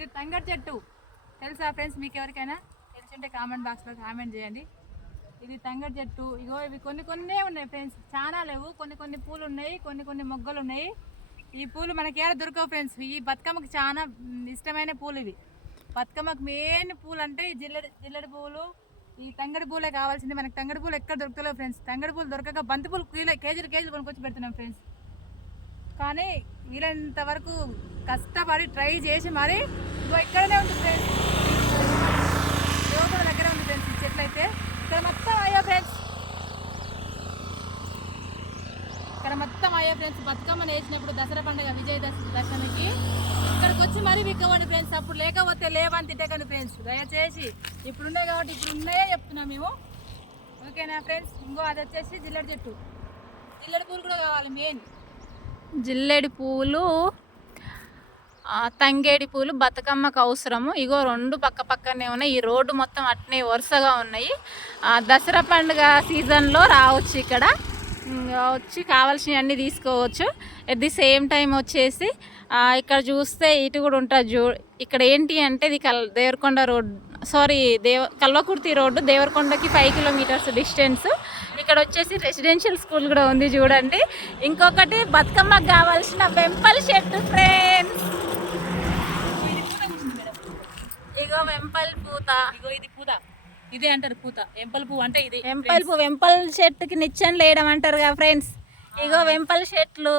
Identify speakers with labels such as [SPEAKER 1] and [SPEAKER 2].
[SPEAKER 1] ఇది తంగడి చెట్టు. తెలుసా ఫ్రెండ్స్ మీకు ఎవరికైనా? తెలిసింటే కామెంట్ బాక్స్లో కామెంట్ చేయండి. ఇది తంగడి చెట్టు. ఇగో ఇవి కొన్ని కొన్నే ఉన్నాయి ఫ్రెండ్స్. చాలా లేవు. కొన్ని కొన్ని పూలు ఉన్నాయి కొన్ని కొన్ని మొగ్గలు ఉన్నాయి. ఈ పూలు మనకి ఏడ దొరకవు ఫ్రెండ్స్. ఈ బతుకమ్మకి చాలా ఇష్టమైన పూలు ఇవి. బతుకమ్మకి మెయిన్ పూలు అంటే ఈ జిల్లెడి జిల్లెడి పూలు ఈ తంగడి పూలే కావాల్సింది. మనకి తంగడి పూలు ఎక్కడ దొరుకుతాయో ఫ్రెండ్స్. తంగడి పూలు దొరకక బంతి పూలు కీలో కేజీలు కేజీలు కొనుక్కొచ్చి పెడుతున్నాం ఫ్రెండ్స్. కానీ వీలైనంత వరకు కష్టపడి ట్రై చేసి మరి ఇక్కడనే ఉంది ఫ్రెండ్స్ యువకుల దగ్గర ఉంది ఫ్రెండ్స్ ఈ చెట్లు అయితే. ఇక్కడ మొత్తం అయ్యో ఫ్రెండ్స్ ఇక్కడ మొత్తం అయ్యో ఫ్రెండ్స్ బతుకమ్మని వేసినప్పుడు దసరా పండుగ విజయ దశ ఇక్కడికి వచ్చి మరీ విక్కవండి ఫ్రెండ్స్ అప్పుడు లేకపోతే లేవని తిట్టకండి ఫ్రెండ్స్ దయచేసి ఇప్పుడు ఉన్నాయి కాబట్టి ఇప్పుడు ఉన్నాయే చెప్తున్నాం మేము. ఓకేనా ఫ్రెండ్స్ ఇంకో అది వచ్చేసి జిల్లెడు చెట్టు. జిల్లెడు పూలు కూడా కావాలి మెయిన్
[SPEAKER 2] జిల్లెడు పూలు తంగేడి పూలు బతుకమ్మకు అవసరము. ఇగో రెండు పక్క పక్కనే ఉన్నాయి. ఈ రోడ్డు మొత్తం అట్నే వరుసగా ఉన్నాయి. దసరా పండుగ సీజన్లో రావచ్చు ఇక్కడ. వచ్చి కావాల్సినవి అన్నీ తీసుకోవచ్చు. ఎట్ ది సేమ్ టైం వచ్చేసి ఇక్కడ చూస్తే ఇటు కూడా ఉంటుంది చూ ఇక్కడ ఏంటి అంటే ఇది కల్ దేవరకొండ రోడ్ సారీ దేవ కల్వకుర్తి రోడ్డు దేవరకొండకి ఫైవ్ కిలోమీటర్స్ డిస్టెన్స్ ఇక్కడ వచ్చేసి రెసిడెన్షియల్ స్కూల్ కూడా ఉంది చూడండి. ఇంకొకటి బతుకమ్మకు కావాల్సిన వెంపల్ షెడ్ ఫ్రెండ్స్ ఇగో వెంపల్ పూత.
[SPEAKER 1] ఇగో ఇది పూత. ఇదే అంటారు పూత. ఎంపల్ పువ్వు అంటే ఇది
[SPEAKER 2] వెంపల్ పూ వెంపల్ చెట్టుకి నిచ్చెన లేయడం అంటారు కదా ఫ్రెండ్స్ ఇగో వెంపల్ చెట్లు.